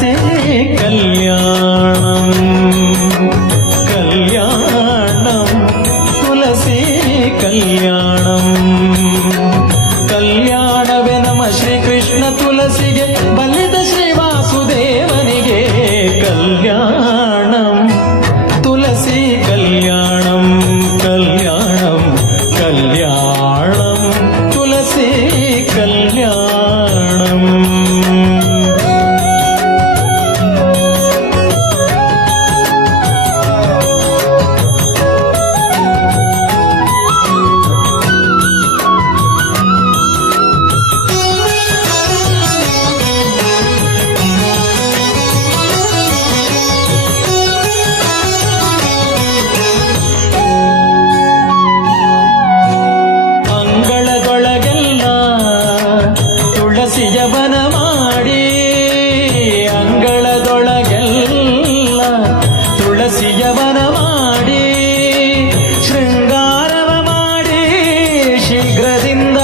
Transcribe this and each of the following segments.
तुलसी कल्याणम कल्याणम तुलसी कल्याणम कल्याणवे नम श्री कृष्ण तुलसिगे बलिद श्री वासुदेवनिगे कल्याणम तुलसी कल्याणम कल्याणम कल्याणम तुलसी कल्याणम ತುಳಸಿಯವನ ಮಾಡಿ ಅಂಗಳದೊಳಗೆಲ್ಲ ತುಳಸಿಯವನ ಮಾಡಿ ಶೃಂಗಾರವ ಮಾಡಿ ಶೀಘ್ರದಿಂದ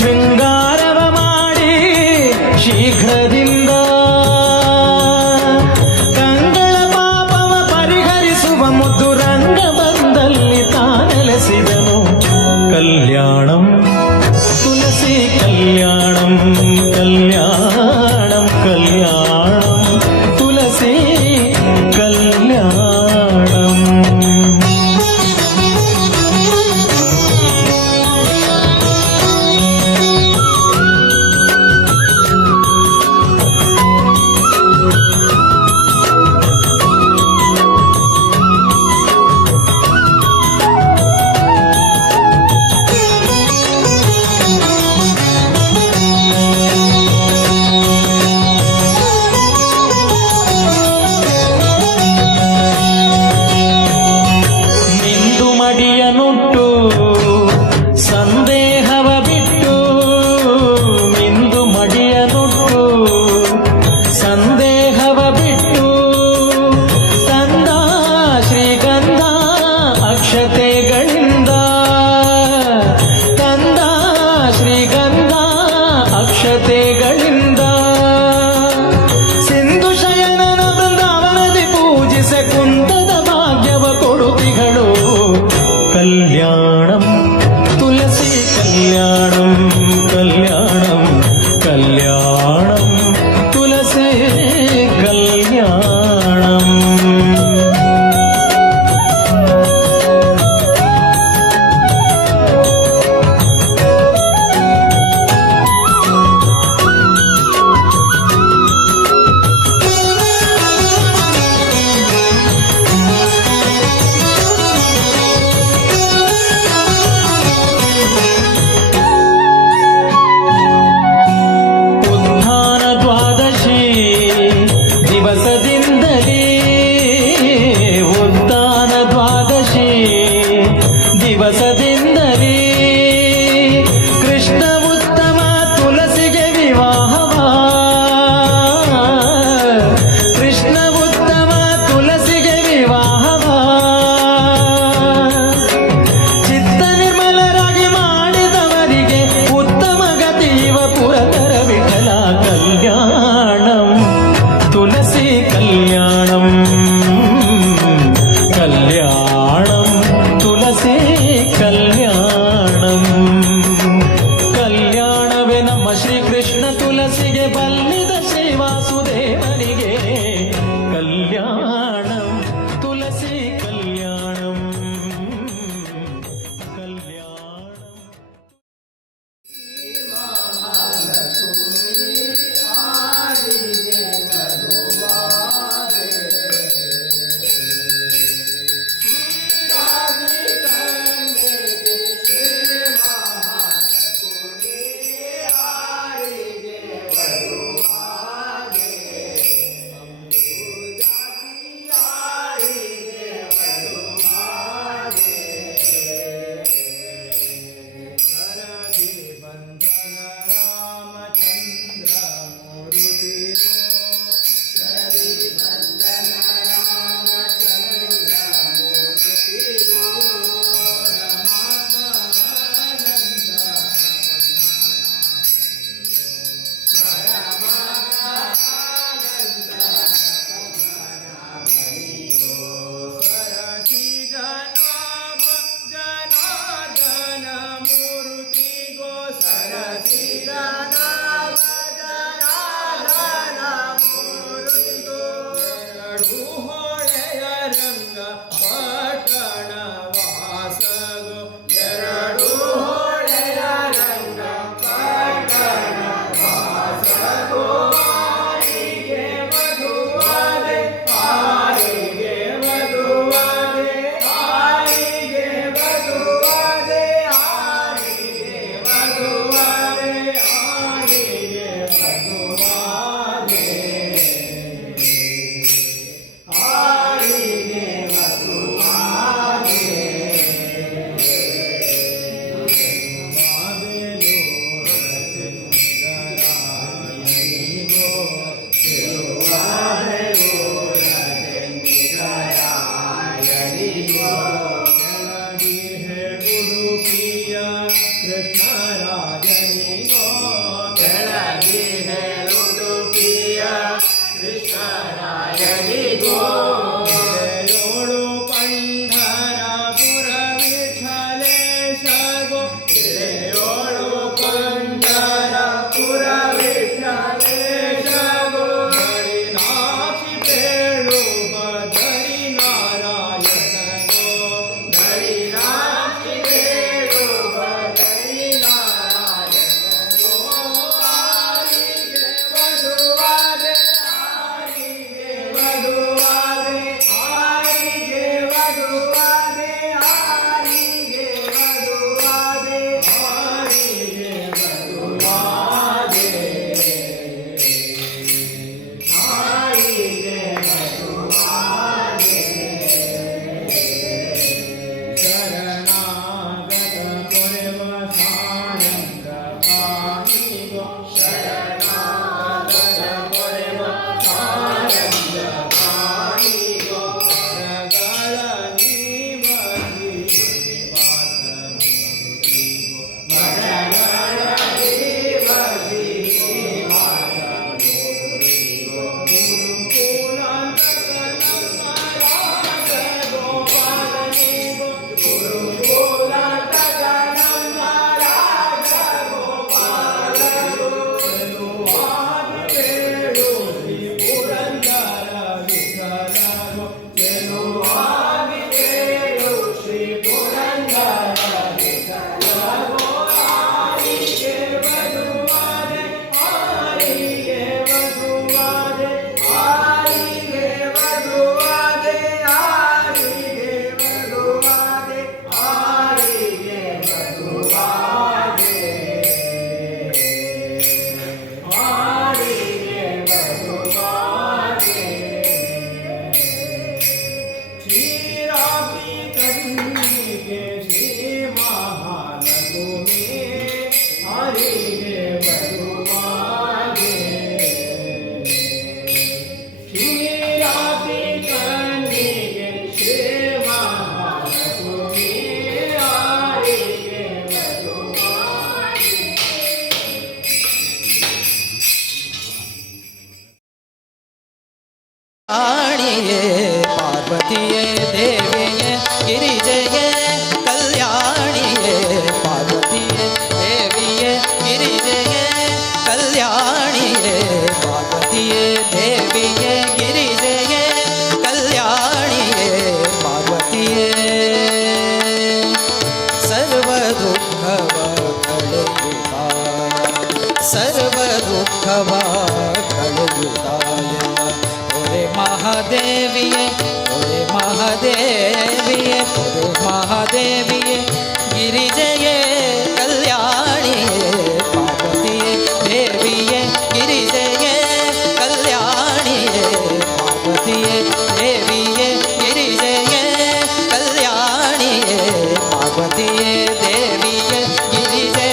ಶೃಂಗಾರವ ಮಾಡಿ ಶೀಘ್ರದಿಂದ ಕಂಗಳ ಪಾಪವ ಪರಿಹರಿಸುವ ಮುದ್ದು ರಂಗ ಬಂದಲ್ಲಿ ತಾನೆಲೆಸಿದನು ಕಲ್ಯಾಣಂ तुलसी कल्याणम कल्याणम कल्याणम तुलसी कल्याणम ಮಡಿಯನುಟ್ಟು ಸಂದೇಹವ ಬಿಟ್ಟು ಮಿಂದು ಮಡಿಯನುಟ್ಟು ಸಂದೇಹವ ಬಿಟ್ಟು ತಂದ ಶ್ರೀಗಂಧ ಅಕ್ಷತೆಗಳಿಂದ ತಂದ ಶ್ರೀಗಂಧ ಅಕ್ಷತೆಗಳಿಂದ ಸಿಂಧು ಶಯನನ ಬೃಂದಾವನದಿ ಪೂಜಿಸೆ ಕುಂತದ ಭಾಗ್ಯವ ಕೊಡುತಿಗಳು कल्याणम तुलसी कल्याणम कल्याणम कल्याणम तुलसी कल्याणम ಕಲ್ಯಾಣಿಯೇ ಪಾರ್ವತಿಯೇ ದೇವಿಯೇ ಗಿರಿಜೆಯೇ ಕಲ್ಯಾಣಿಯೇ ಪಾರ್ವತಿಯೇ ದೇವಿಯೇ ಗಿರಿಜೆಯೇ ಕಲ್ಯಾಣಿಯೇ ಪಾರ್ವತಿಯೇ ದೇವಿಯೇ ಗಿರಿಜೆಯೇ ಕಲ್ಯಾಣಿಯೇ ಪಾರ್ವತಿಯೇ ಸರ್ವ ದುಃಖವ ಕಳೆಯುತ್ತಾ ಸರ್ವ ದುಃಖವ ಕಳೆಯುತ್ತಾಯ महादेविये ओरे महादेविये ओरे महादेविये गिरिजये कल्याणिये पार्वतीये देविये गिरिजये कल्याणिये पार्वतीये देविये गिरिजये कल्याणिये पार्वतीये देविये गिरिजये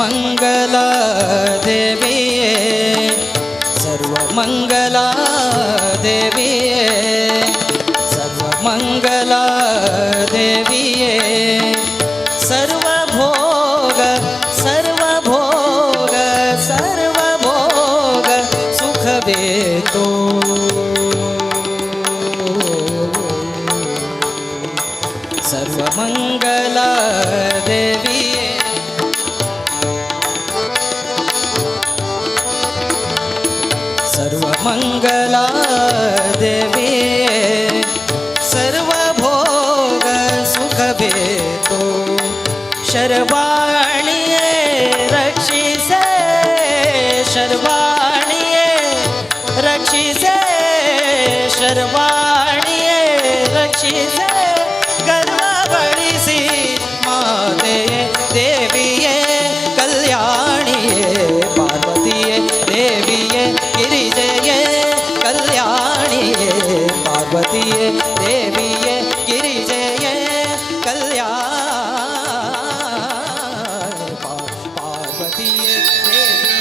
मंगला देविये सर्वमंगला देविये सर्वमंगला देविये सर्वभोग सर्वभोग सर्वभोग देतो सर्वमंगला देवीये सर्वमंगला देवीये सर्वभोग सुख भेतो शर्वाणिये रक्षिसे शर्वाणिये रक्षिसे शर्वाणिये रक्षिसे गर्वबळिसि मातेये देविये कल्याणिये पार्वतीये देविये गिरिजये कल्याणिये पार्वतीये देविये गिरिजये कल्याण पार्वतीये देविये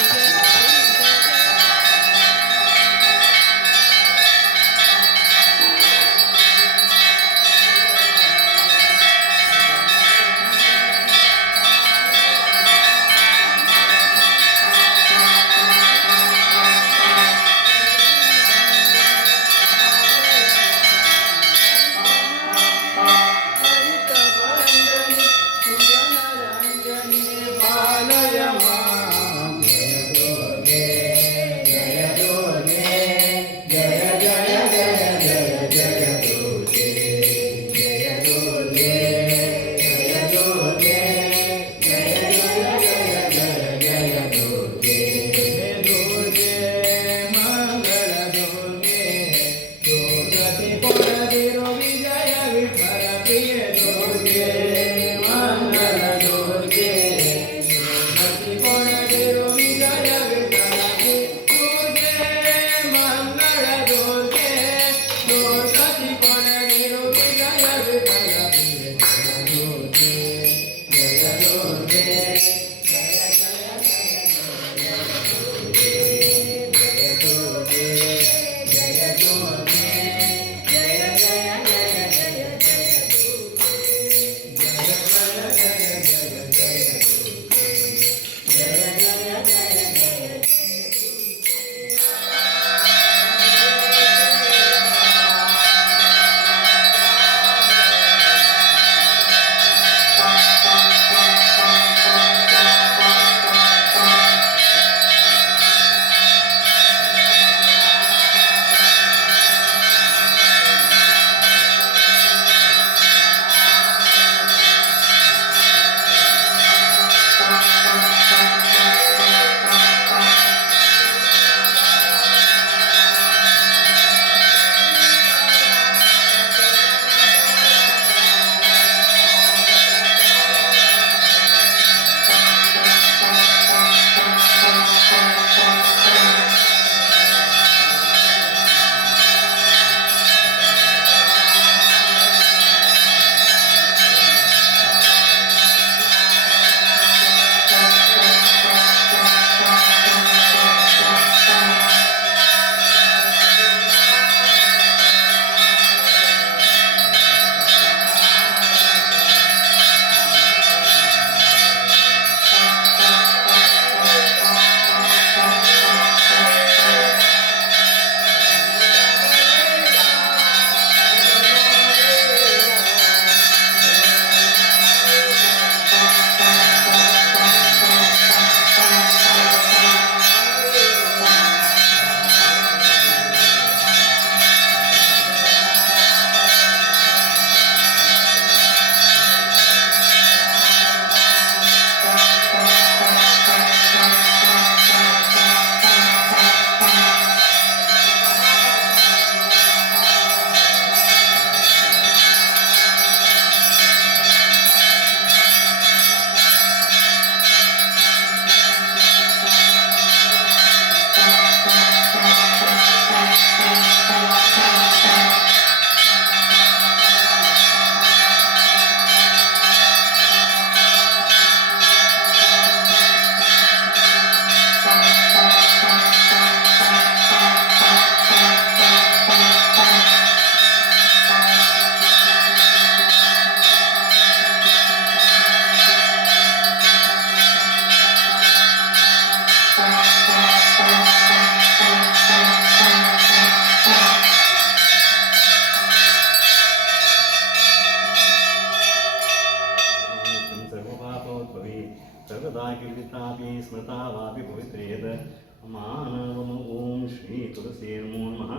ಮಾನವಮ ಓಂ ಶ್ರೀ ತುಳಸಿ ನಮೋ ನಮಃ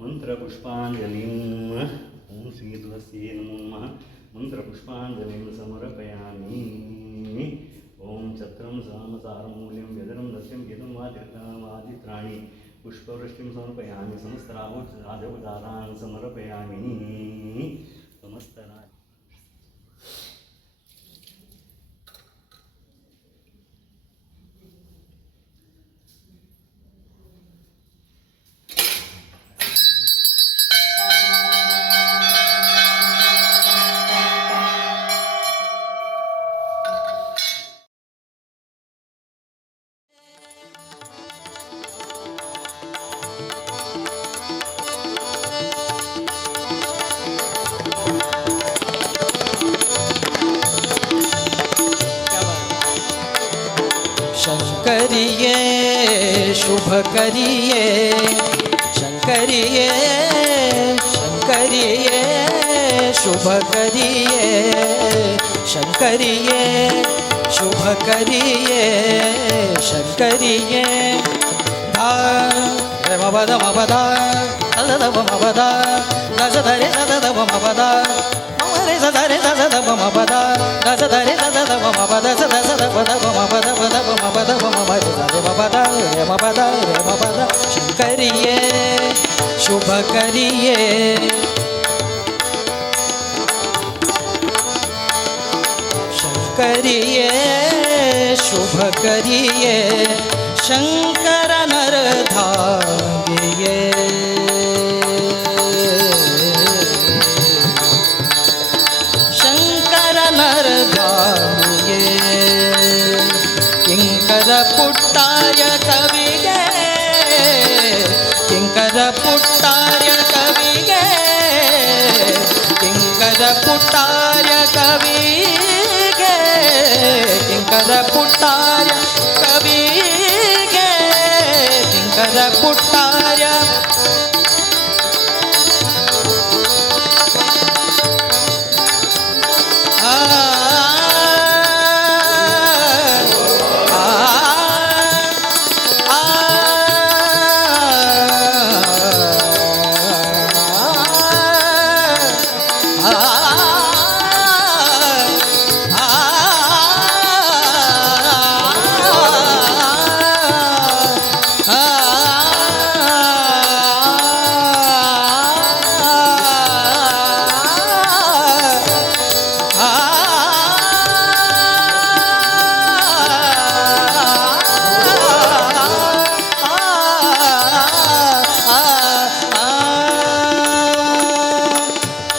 ಮಂತ್ರಪುಷ್ಪಾಂಜಲಿಂ ಓಂ ಶ್ರೀ ತುಳಸಿ ನಮೋ ನಮಃ ಮಂತ್ರಪುಷ್ಪಾಂಜಲಿಂ ಸಮರ್ಪಯಾಮಿ ಓಂ ಛತ್ರಂ ಸಾಮಸಾರಮೂಲ್ಯಂ ವ್ಯಜನಂ ದಸ್ಯಂ ಯದಂ ವಾದಿತ್ರಾಣಿ पुष्पवृष्टिं समर्पयामि समस्तराजोपचारान् समर्पयामि समस्तराज शंकरिये शुभ करिए शंकरिये शंकरिये शुभ करिए शंकरिये शुभ करिए शंकरिये धा रे मबद मबदा तदव मबदा दजधरे तदव मबदा मरे सदरे तदव मबदा दजधरे तदव मबदा सदव दव मबदा पदव मबदा मबदा रे मबदा रे मबदा रे मबदा शंकरिये शुभ करिए शंकरिये शुभ करिए शंकर नर धागिए शंकर नर धागिए किंकर पुट्टार्य कविगे किंकर पुट्टार्य कविगे किंकर पुट्टार्य कविगे किंकर पुट्टार्य कविगे किंकर पुट्टार्य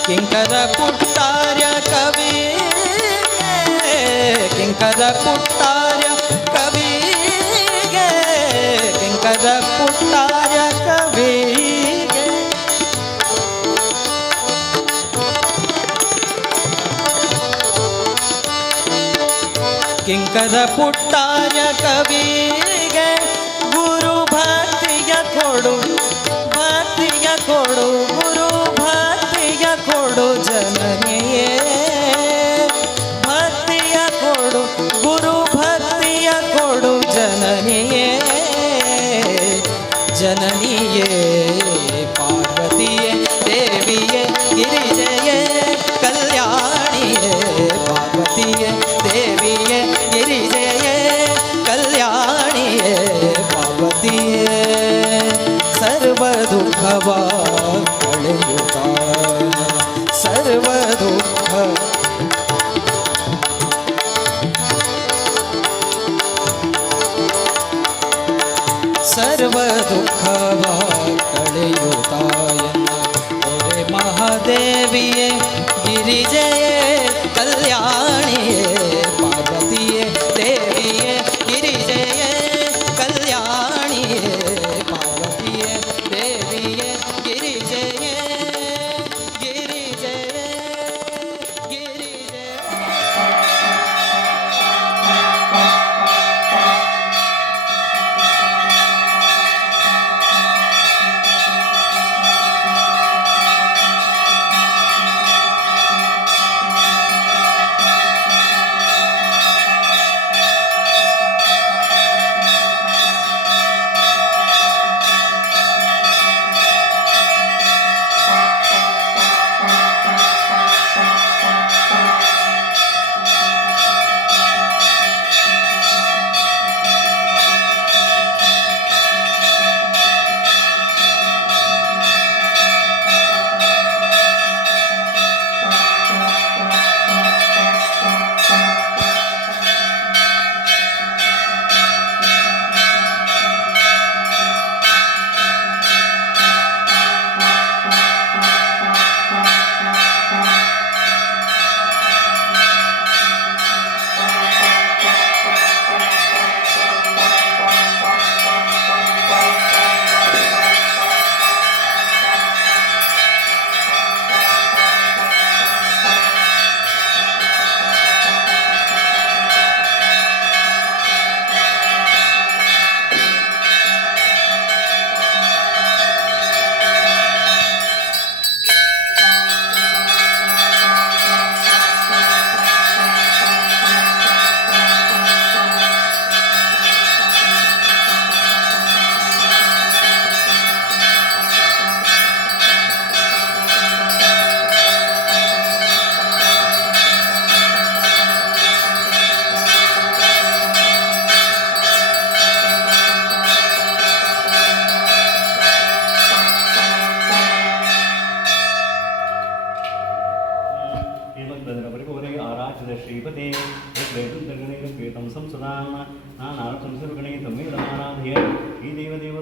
किंकर पुट्टार्य कविगे किंकर पुट्टार्य कविगे किंकर पुट्टार्य कविगे किंकर पुट्टार्य कविगे गुरु भक्तिय कोडु गुरु भक्तिय कोडु जननिये भक्तिय कोडु गुरु भक्तिय कोडु जननिये जननिये पार्वतीये देविये गिरिजये कल्याणिये पार्वतीये देविये गिरिजये कल्याणिये पार्वतीये सर्व दुःखवा कಳೆಯುತ್ತ सर्व दुःख सर्व दुःखवा कಳೆಯುತ್ತ ओरे महादेविये गिरिजये कल्याणिये पार्वतीये देविये गिरिजये कल्याणिये पार्वतीये देविये गिरिजये गिरिजये गिरिजये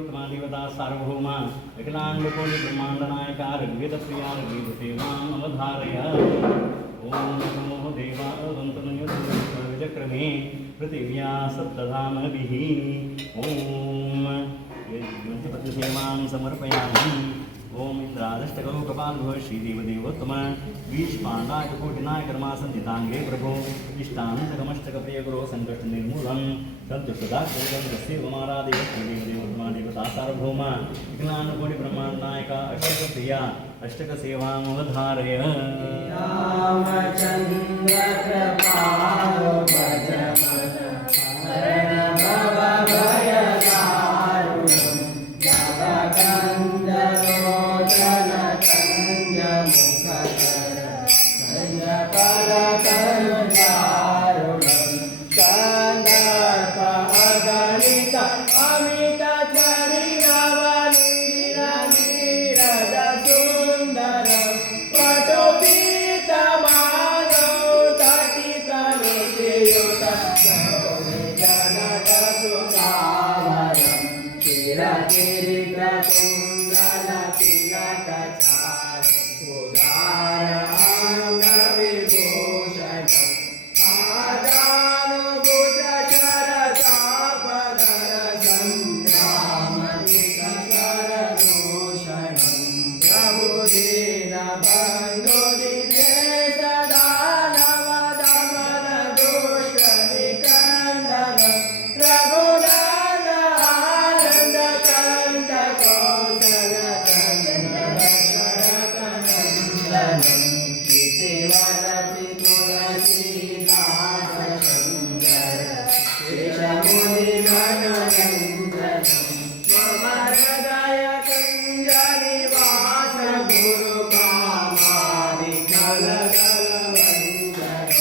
देवोत्तमादेवता सार्वभौम अखिलाण्डकोटि ब्रह्माण्डनायका ऋग्वेदप्रिया ऋग्वेदसेवाम् अवधारय ॐ नमो देवावन्तनयोचक्रमे पृथिव्या सप्तधामभिः ॐ मंत्रपत्रसेवां समर्पयामि ओम इंद्रादष्टकलोकपालो श्रीदेवदेवोत्तम विष्पाण्डायकोटिनायकर्मासन्निधाङ्गे प्रभो इष्टान्तकमष्टकप्रियगुरो सङ्कष्टनिर्मूलं तद्दुष्टदाक्षरसेवमारादेवदेवोत्तमा सार्वभौम विज्ञानकोटिब्रह्माण्डनायका अष्टकप्रिया अष्टकसेवामवधारय रामचन्द्रकृपालो भज शरण भव भयदारुणं नवकन्दलोचन कञ्जमुखकर कञ्जपदकरुणारुणं कन्दर्प अगणित अमित चरिणवनीरनीरद सुन्दरं पटुपीतमानौ तटितनुतियुत जनकसुतावरं चिरकिरीटकुण्डलतिलकचारुं उदाराङ्गविभूषणं आदानुभुजशरसापदरसं रामनिककरदूषणं प्रभुदीनबन्धुदिनेशदानवदमनदुष्टनिकन्दनं रघुनाथानन्दकन्दकौसलचन्द्रशरकनन्दनं इतिवदति तुलसीदासशृङ्गर शेषमुनिगणयन्द्रनं मम हृदयकुञ्जनिवास गुरुकामादिकलकलवन्दनं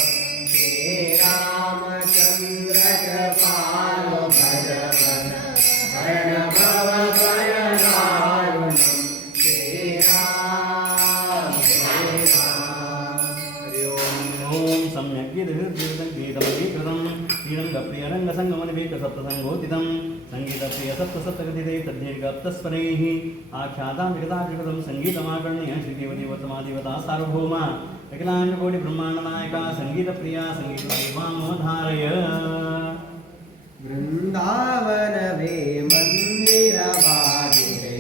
श्रीरामचन्द्रकृपालो भजवन हरण भव भयदारुणं श्रीराम हरि ओम ॐ सम्यग्गीतमङ्गीकृतं श्रीरङ्गप्रियरङ्गसङ्गमनिवेकसप्तसङ्गोदितं सङ्गीतप्रियसप्तसप्तगतिते तद्दीर्घप्तस्वरैः आख्यातां विगताभिकृतं सङ्गीतमाकर्ण्य श्रीदेवदेवोत्तमादेवता सार्वभौम अखिलाण्डकोटिब्रह्माण्डनायका सङ्गीतप्रिया सङ्गीतदेवामवधारय वृंदावन वे मंदिर बागिरे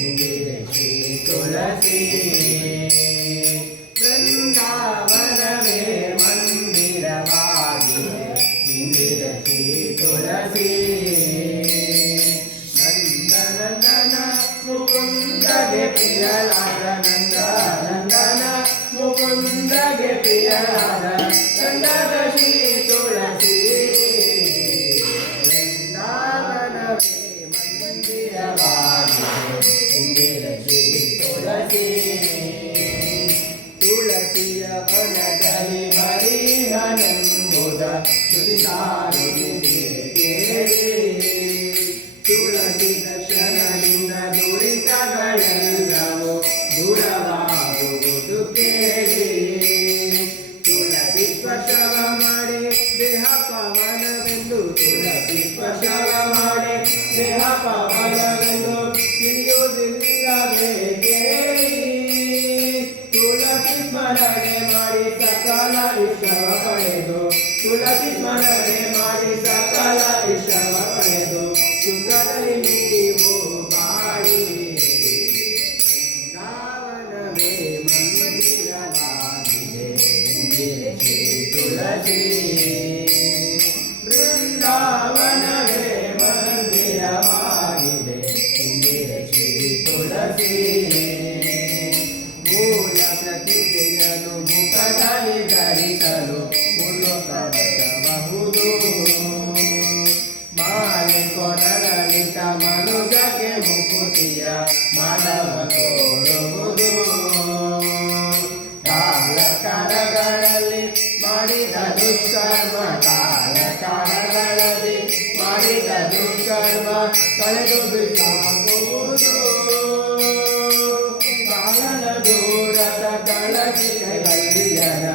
इंदिरे श्री तुलसी वृंदावन वे मंदिर बागिरे इंदिरे श्री तुलसी नंदनंदन मुकुंद गे प्रियलाद नंदनंदन मुकुंद गे प्रियलाद नंदन श्री तुलसी तुलसीय वनದಲ್ಲಿ ಹರಿಹನೆಂಬುದ ನುಡಿಸಾರುತ್ತಿದೆ ಕೇಳಿ ತುಳಸಿ ದರ್ಶನದಿಂದ ದುರಿತಗಳೆಲ್ಲವೂ ದೂರವಾಗುವುದು ಕೇಳಿ ತುಳಸಿ ಸ್ಪರ್ಶವ ಮಾಡಿ ದೇಹ ಪವನವೆಂದು ತುಳಸಿ ಸ್ಪರ್ಶವ ಮಾಡಿ ದೇಹ ಪವನವೆಂದು ತಿಳಿಯುವುದಿಲ್ಲವೇ ಕೇಳಿ ತುಳಸಿ ಸ್ಮರಣೆ ಮಾಡಿ ಸಕಲ ಇಷ್ಟವ ಪಡೆದು ತುಳಸಿ ಸ್ಮರಣೆ ಮಾಡಿ ಸಕಲ ಇಷ್ಟವ ಪಡೆದು ಸುಖದಲ್ಲಿ ನೀವು ಬಾಳಿ ನಾವನವೇ ಮಂದಿರವಾಗಿದೆ ಇಂದಿರೆ ಶ್ರೀ ತುಳಸಿ ಬೃಂದಾವನವೇ ಮಂದಿರವಾಗಿದೆ ಇಂದಿರೆ ಶ್ರೀ ತುಳಸಿ ಮೂಲ ಪ್ರತಿಜ್ಞೆಯನ್ನು ಮುಖದಲ್ಲಿ ಧರಿಸಲು ಮುಲ್ಲೋಕಬಹುದು ಮಾಲೆ ಕೊರಳಿತ ಮನುಜಕ್ಕೆ ಮುಕುತಿಯ ಮಾನವ ತೋರುವುದು ಕಾಲ ಕಾಲಗಳಲ್ಲಿ ಮಾಡಿದ ದುಷ್ಕರ್ಮ ಕಾಲ ಕಾಲಗಳಲ್ಲಿ ಮಾಡಿದ ದುಷ್ಕರ್ಮ ಕಳೆದು ಬಿಸಾಗುವುದು ಕಾಲನ ದೂರದ ಕಳಚಿಕೆಯಲ್ಲಿಯರ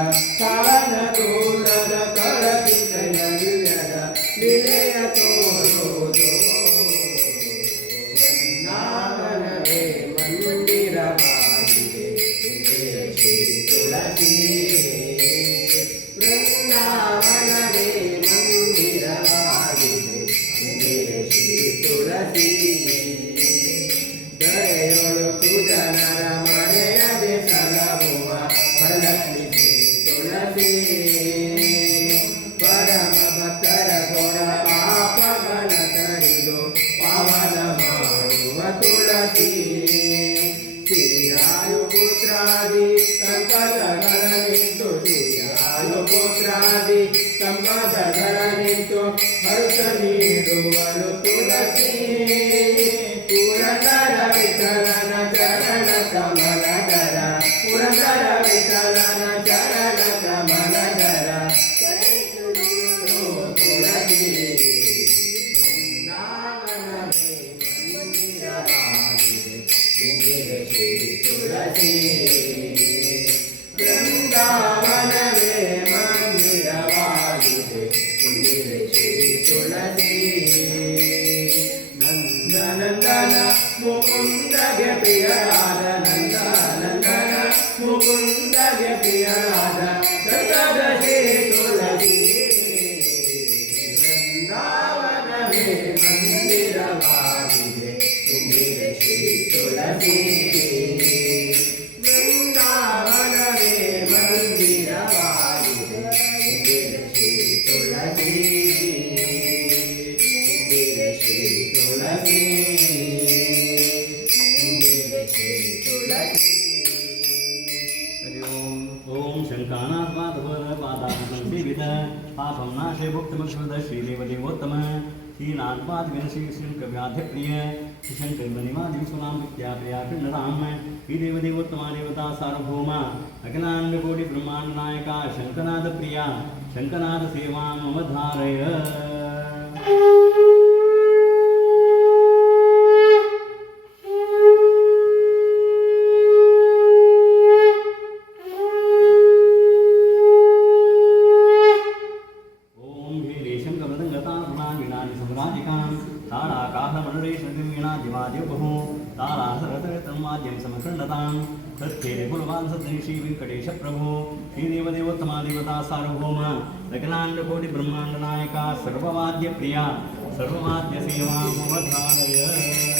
ಕಾಲನ ದೂರದ ಕಳಚಿಕೆಯಲ್ಲಿಯರ ವಿಲಯ ತೋರುವುದು ಮಂದಿರವಾಗಿದೆ ಇಂದಿರೆ ಶ್ರೀ ತುಳಸಿ ಬೃಂದಾವನವೇ ಮಂದಿರವಾಗಿದೆ ಇಂದಿರೆ ಶ್ರೀ ತುಳಸಿ ದರೆಯೊಳು ಸುಜನರ ಮನೆಯದೆ ಸಲಹುವ ವರಲಕ್ಷ್ಮಿ ಶ್ರೀ ತುಳಸಿ ಪರಮ ಭಕ್ತರ ಕೊರ ಪಾಪಗಳ ತರಿದು ಪಾವನ ಮಾಡುವ ತುಳಸಿ ಸಿರಿಯಾಯು ಪುತ್ರಾದಿ ಸಂಪದಗಳನ್ನಿಟ್ಟು ಸಿರಿಯಾಯು ಪುತ್ರಾದಿ ಸಂಪದಗಳನ್ನಿಟ್ಟು ಹರುಷ ನೀಡುವಳು ತುಳಸಿ ಪುರಂದರ ವಿಠಲನ ಚರಣ ಕಮಲಧರ ಪುರಂದರ ವಿಠಲನ ಚರಣ ಕಮಲಧರ ತುಳಸಿ ನಾವನವೇ ಮಂದಿರವಾಗಿದೆ ಇಂದಿರೆ ಶ್ರೀ ತುಳಸಿ ಬೃಂದಾವನವೇ ಮಂದಿರವಾಗಿದೆ ಇಂದಿರೆ ಶ್ರೀ ತುಳಸಿ ನಂದನಂದನ ಮುಕುಂದಗೆ ಪ್ರಿಯರಾದ ನಂದನಂದನ ಮುಕುಂದಗೆ ಪ್ರಿಯರಾದ ಸತತ ಶ್ರೀ ತುಳಸಿ ಬೃಂದಾವನವೇ ಮಂದಿರವಾಗಿದೆ ಇಂದಿರೆ ಶ್ರೀ ತುಳಸಿ ಬೃಂದಾವನವೇ ಮಂದಿರವಾಗಿದೆ ಇಂದಿರೆ ಶ್ರೀ ತುಳಸಿ ಇಂದಿರೆ ಶ್ರೀ ತುಳಸಿ ಇಂದಿರೆ ಶ್ರೀ ತುಳಸಿ हरि ओम ओम शंकानात्मादपादानं सेवित पापं नाशे भुक्तमक्षुद श्रीदेवदेवोत्तम श्रीनाथपादविनश्रीशङ्कव्याध्यप्रिय श्रीशङ्करमणिमादिविश्वनां विद्याप्रिया पिण्डराम श्रीदेवदेवोत्तमा देवता सार्वभौमा अखिलाण्डकोटिब्रह्माण्डनायका शङ्कनाथप्रिया शङ्कनाथसेवां मम धारय भगवान सत्य श्री वेंकटेश प्रभु श्रीदेवदेवोत्तमा देवता सार्वभौम अखिलांड कोटि ब्रह्मांड नायका सर्ववाद्य प्रिया सर्ववाद्य सेवा मम धारय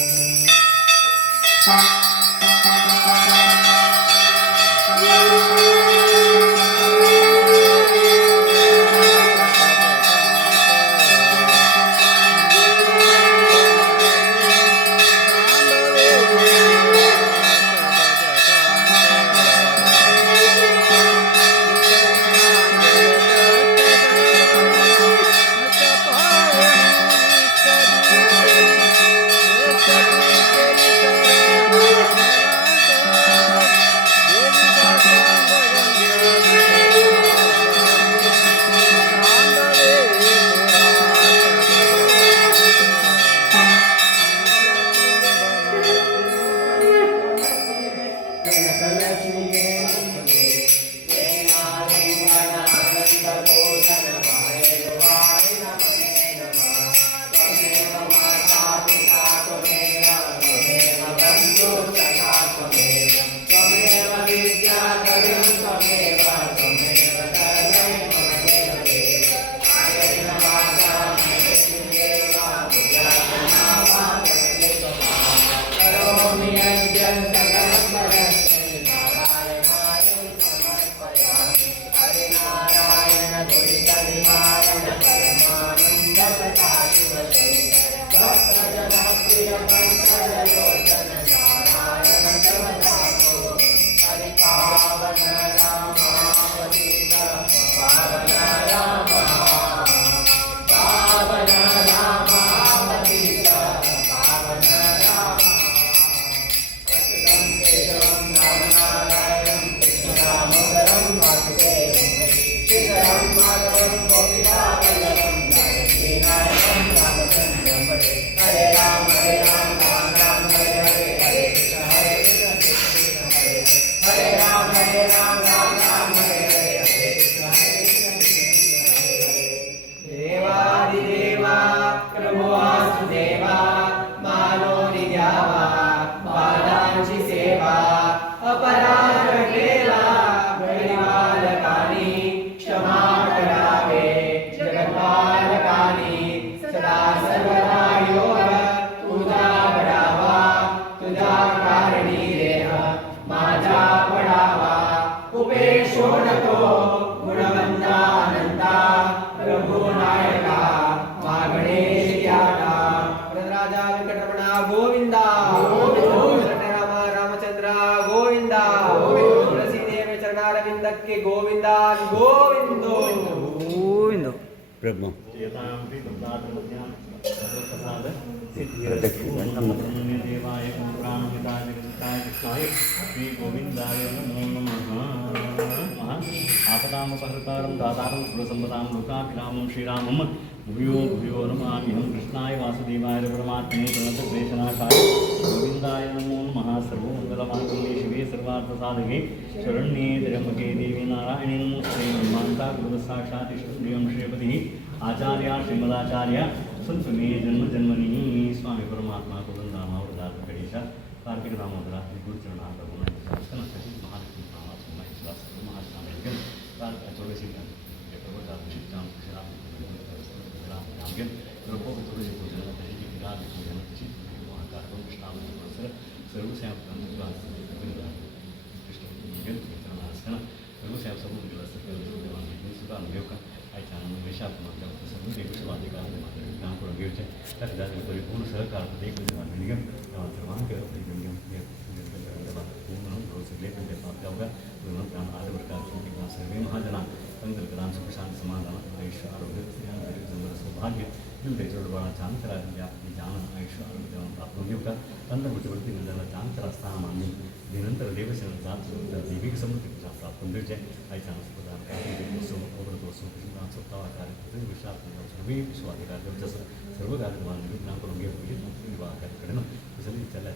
ಗೋವಿಂದ ರಾಮ ರಾಮಚಂದ್ರ ಗೋವಿಂದ ತುಳಸಿ ದೇವಿ ಚರಣಾರವಿಂದಕ್ಕೆ ಗೋವಿಂದ ಗೋವಿಂದ ಗೋವಿಂದ ಬ್ರಹ್ಮ ದೇವಾಯ ಶ್ರೀ ಗೋವಿಂದಾಯ ನಮೋ ನಮಃ आपदामुपहर्तारं दातारं सुरसम्पदां लोकाभिरामं श्रीरामं भूयो भूयो नमाम्यहं कृष्णाय वासुदेवाय परमात्मने प्रणतक्लेशनाशाय गोविन्दाय नमो नमः सर्वमङ्गलमाङ्गल्ये शिवे सर्वार्थसाधके शरण्ये त्र्यम्बके देवी नारायणे नमोऽस्तुते ब्रह्मान्ता गुरुसाक्षात् इष्टप्रियं श्रीपतिः आचार्य श्रीमदाचार्य सन्तु मे जन्मजन्मनि स्वामी परमात्मा गोविन्दामावृतात् गणेश कार्तिक दामोदर गुरुचरणा परिपूर्ण सहकार सर्वे महाजना संकल्पना सुख शांति समाधान आयुष्य आरोग्य सौभाग्य इल्दे चोड़बाಳ ಚಾಂತರ ಜ್ಞಾನ ಆಯುಷ್ಯ ಆರೋಗ್ಯ ಪ್ರಾಪ್ತಿಯುಕ್ತ ತಂದ ಗುರುತಿನಿಂದ ಚಾಂತರ ಸ್ಥಾನಮಾನಿ ನಿರಂತರ ದೇವಸೇನ ದೈವಿಕ ಸಮೃದ್ಧಿ ಪ್ರಾಪ್ತಿಂದಿರ್ಜೆ ಆಯ್ತಾನ ಒಬ್ಬರು ತೋರಿಸು ಸಪ್ತಾಹ ಕಾರ್ಯಕ್ರಮ ವಿಶ್ವಾಸ ಸರ್ವೇ ವಿಶ್ವಾಧಿಕಾರ ಸರ್ವ ಕಾರ್ಯಕ್ರಮವನ್ನು ನಾವು ನಮಗೆ ಹೋಗಿ ವಿವಾಹ ಕಾರ್ಯಕ್ರಮ ಸರಿ ಚಲ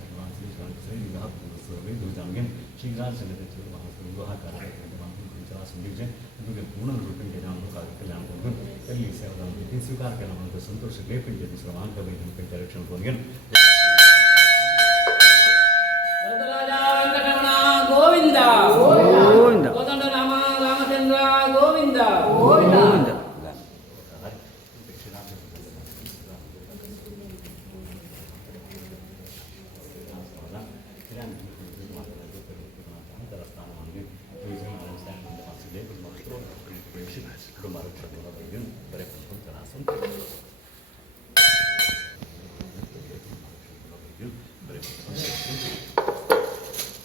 ಶ್ರೀ ವಿವಾಹ ಸರ್ವೇ ದುರ್ಜಾಂಗೆ ಶ್ರೀಗಾರ ಸಂಗತಿ ವಿವಾಹ ಕಾರ್ಯಕ್ರಮ संजीव क्योंकि पूर्ण रूप में जानों का कल्याण होगा चलिए सेवा स्वीकार करना तो संतोष ले पिंड सर्वांग का वही हम डायरेक्शन होंगे ಗೋವಿಂದ ಗೋವಿಂದ ರಾಮ ರಾಮಚಂದ್ರ ಗೋವಿಂದ ಗೋವಿಂದ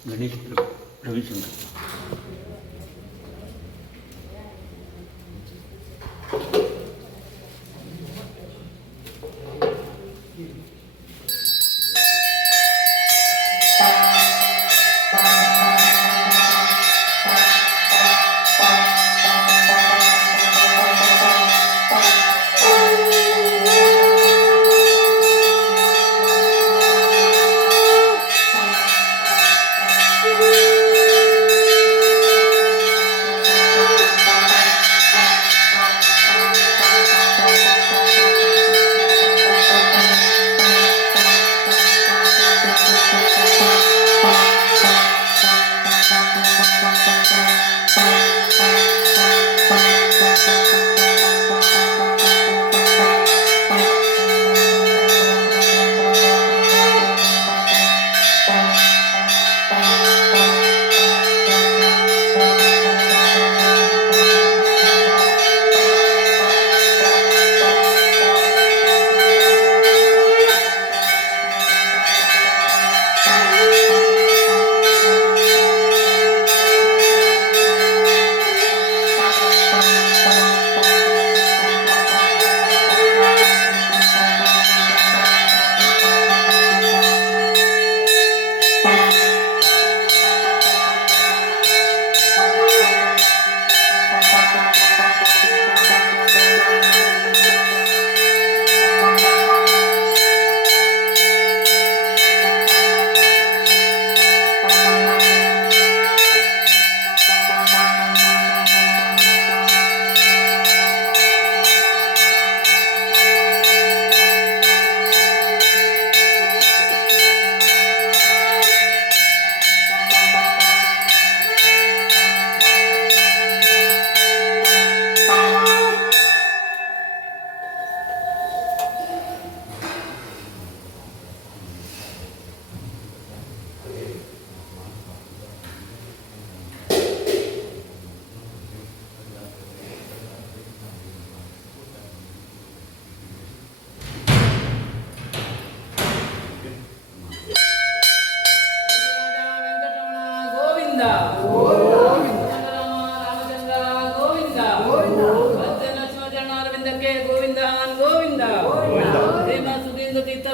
गणेश रविशंकर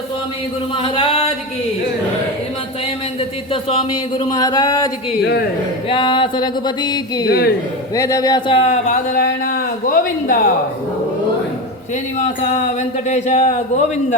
स्वामी गुरु महाराज की, श्रीमद संयमेंद्र तीर्थ स्वामी गुरु महाराज की, व्यास रघुपति की, वेद व्यास बादरायण गोविंद, श्रीनिवास वेंकटेश गोविंद।